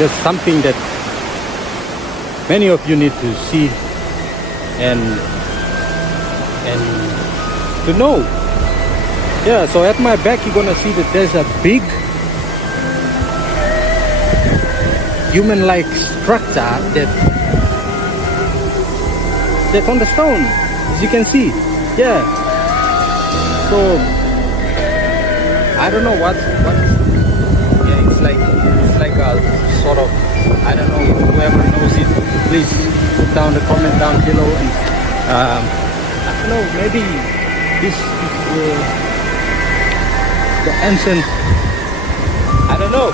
there's something that many of you need to see and to know. Yeah, so at my back you're gonna see that there's a big human-like structure that's on the stone, as you can see. Yeah. So I don't know what. Yeah, it's like a sort of, I don't know, if whoever knows it, please put down the comment down below. And I don't know, maybe this is the ancient, I don't know.